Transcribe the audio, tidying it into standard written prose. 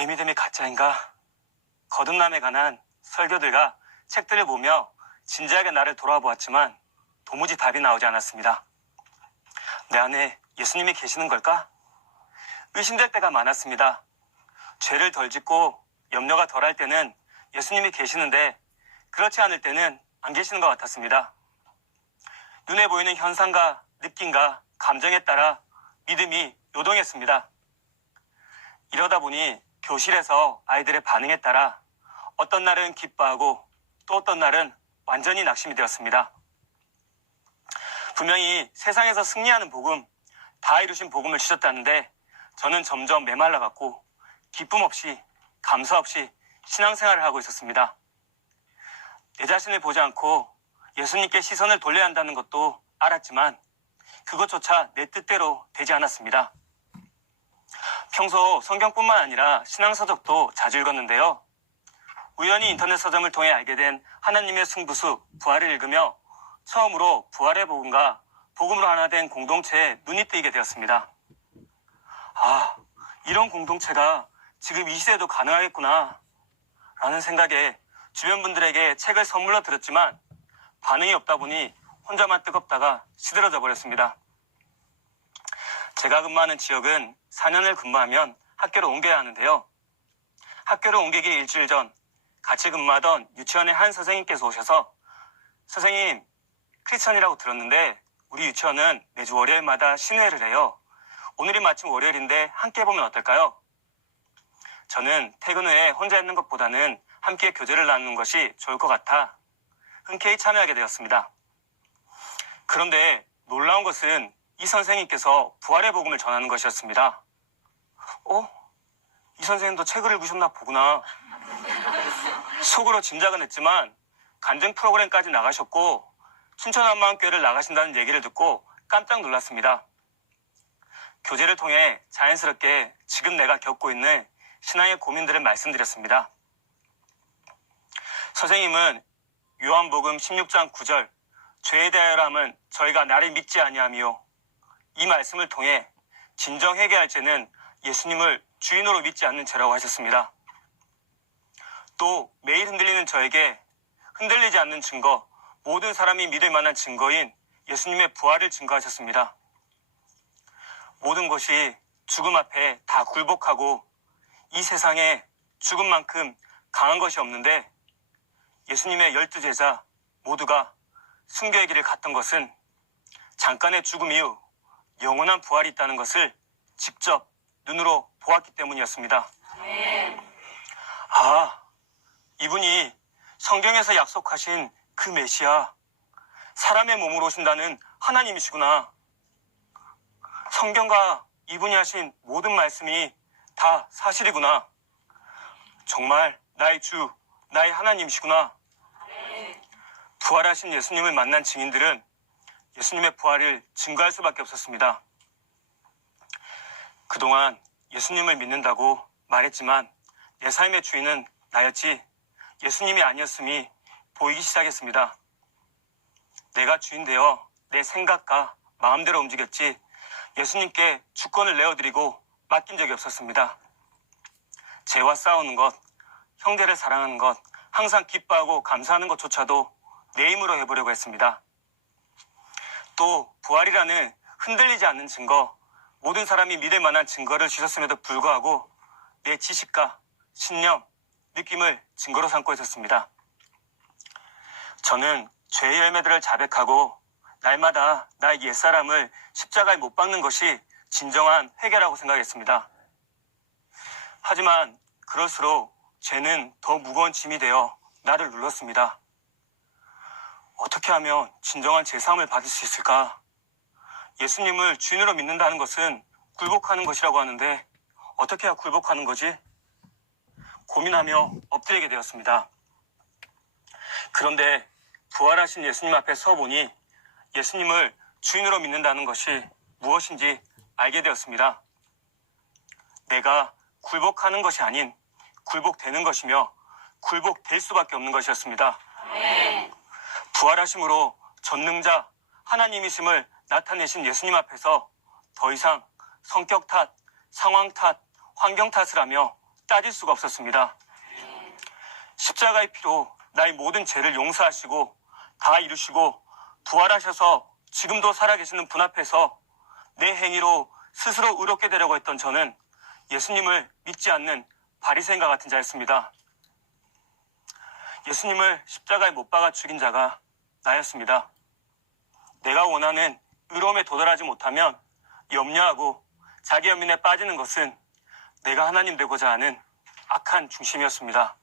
내 믿음이 가짜인가? 거듭남에 관한 설교들과 책들을 보며 진지하게 나를 돌아보았지만 도무지 답이 나오지 않았습니다. 내 안에 예수님이 계시는 걸까? 의심될 때가 많았습니다. 죄를 덜 짓고 염려가 덜할 때는 예수님이 계시는데 그렇지 않을 때는 안 계시는 것 같았습니다. 눈에 보이는 현상과 느낌과 감정에 따라 믿음이 요동했습니다. 이러다 보니 교실에서 아이들의 반응에 따라 어떤 날은 기뻐하고 또 어떤 날은 완전히 낙심이 되었습니다. 분명히 세상에서 승리하는 복음, 다 이루신 복음을 주셨다는데 저는 점점 메말라갔고 기쁨 없이 감사 없이 신앙생활을 하고 있었습니다. 내 자신을 보지 않고 예수님께 시선을 돌려야 한다는 것도 알았지만 그것조차 내 뜻대로 되지 않았습니다. 평소 성경뿐만 아니라 신앙서적도 자주 읽었는데요. 우연히 인터넷 서점을 통해 알게 된 하나님의 승부수 부활을 읽으며 처음으로 부활의 복음과 복음으로 하나 된 공동체에 눈이 뜨이게 되었습니다. 아, 이런 공동체가 지금 이 시대에도 가능하겠구나 라는 생각에 주변 분들에게 책을 선물로 드렸지만 반응이 없다 보니 혼자만 뜨겁다가 시들어져 버렸습니다. 제가 근무하는 지역은 4년을 근무하면 학교를 옮겨야 하는데요. 학교를 옮기기 일주일 전 같이 근무하던 유치원의 한 선생님께서 오셔서 선생님, 크리스천이라고 들었는데 우리 유치원은 매주 월요일마다 신회를 해요. 오늘이 마침 월요일인데 함께 해보면 어떨까요? 저는 퇴근 후에 혼자 있는 것보다는 함께 교제를 나누는 것이 좋을 것 같아 흔쾌히 참여하게 되었습니다. 그런데 놀라운 것은 이 선생님께서 부활의 복음을 전하는 것이었습니다. 이 선생님도 책을 읽으셨나 보구나. 속으로 짐작은 했지만 간증 프로그램까지 나가셨고 춘천한마음교회를 나가신다는 얘기를 듣고 깜짝 놀랐습니다. 교제를 통해 자연스럽게 지금 내가 겪고 있는 신앙의 고민들을 말씀드렸습니다. 선생님은 요한복음 16장 9절 죄에 대하여라면 저희가 나를 믿지 아니하며 이 말씀을 통해 진정 회개할 죄는 예수님을 주인으로 믿지 않는 죄라고 하셨습니다. 또 매일 흔들리는 저에게 흔들리지 않는 증거, 모든 사람이 믿을 만한 증거인 예수님의 부활을 증거하셨습니다. 모든 것이 죽음 앞에 다 굴복하고 이 세상에 죽음만큼 강한 것이 없는데 예수님의 12제자 모두가 순교의 길을 갔던 것은 잠깐의 죽음 이후 영원한 부활이 있다는 것을 직접 눈으로 보았기 때문이었습니다. 이분이 성경에서 약속하신 그 메시아, 사람의 몸으로 오신다는 하나님이시구나. 성경과 이분이 하신 모든 말씀이 다 사실이구나. 정말 나의 주, 나의 하나님이시구나. 부활하신 예수님을 만난 증인들은 예수님의 부활을 증거할 수밖에 없었습니다. 그동안 예수님을 믿는다고 말했지만 내 삶의 주인은 나였지 예수님이 아니었음이 보이기 시작했습니다. 내가 주인 되어 내 생각과 마음대로 움직였지 예수님께 주권을 내어드리고 맡긴 적이 없었습니다. 죄와 싸우는 것, 형제를 사랑하는 것, 항상 기뻐하고 감사하는 것조차도 내 힘으로 해보려고 했습니다. 또 부활이라는 흔들리지 않는 증거, 모든 사람이 믿을 만한 증거를 주셨음에도 불구하고 내 지식과 신념, 느낌을 증거로 삼고 있었습니다. 저는 죄의 열매들을 자백하고 날마다 나의 옛사람을 십자가에 못 박는 것이 진정한 회개라고 생각했습니다. 하지만 그럴수록 죄는 더 무거운 짐이 되어 나를 눌렀습니다. 어떻게 하면 진정한 제사함을 받을 수 있을까? 예수님을 주인으로 믿는다는 것은 굴복하는 것이라고 하는데 어떻게 해야 굴복하는 거지? 고민하며 엎드리게 되었습니다. 그런데 부활하신 예수님 앞에 서보니 예수님을 주인으로 믿는다는 것이 무엇인지 알게 되었습니다. 내가 굴복하는 것이 아닌 굴복되는 것이며 굴복될 수밖에 없는 것이었습니다. 부활하심으로 전능자 하나님이심을 나타내신 예수님 앞에서 더 이상 성격 탓, 상황 탓, 환경 탓을 하며 따질 수가 없었습니다. 십자가의 피로 나의 모든 죄를 용서하시고 다 이루시고 부활하셔서 지금도 살아계시는 분 앞에서 내 행위로 스스로 의롭게 되려고 했던 저는 예수님을 믿지 않는 바리새인과 같은 자였습니다. 예수님을 십자가에 못 박아 죽인 자가 나였습니다. 내가 원하는 의로움에 도달하지 못하면 염려하고 자기 연민에 빠지는 것은 내가 하나님 되고자 하는 악한 중심이었습니다.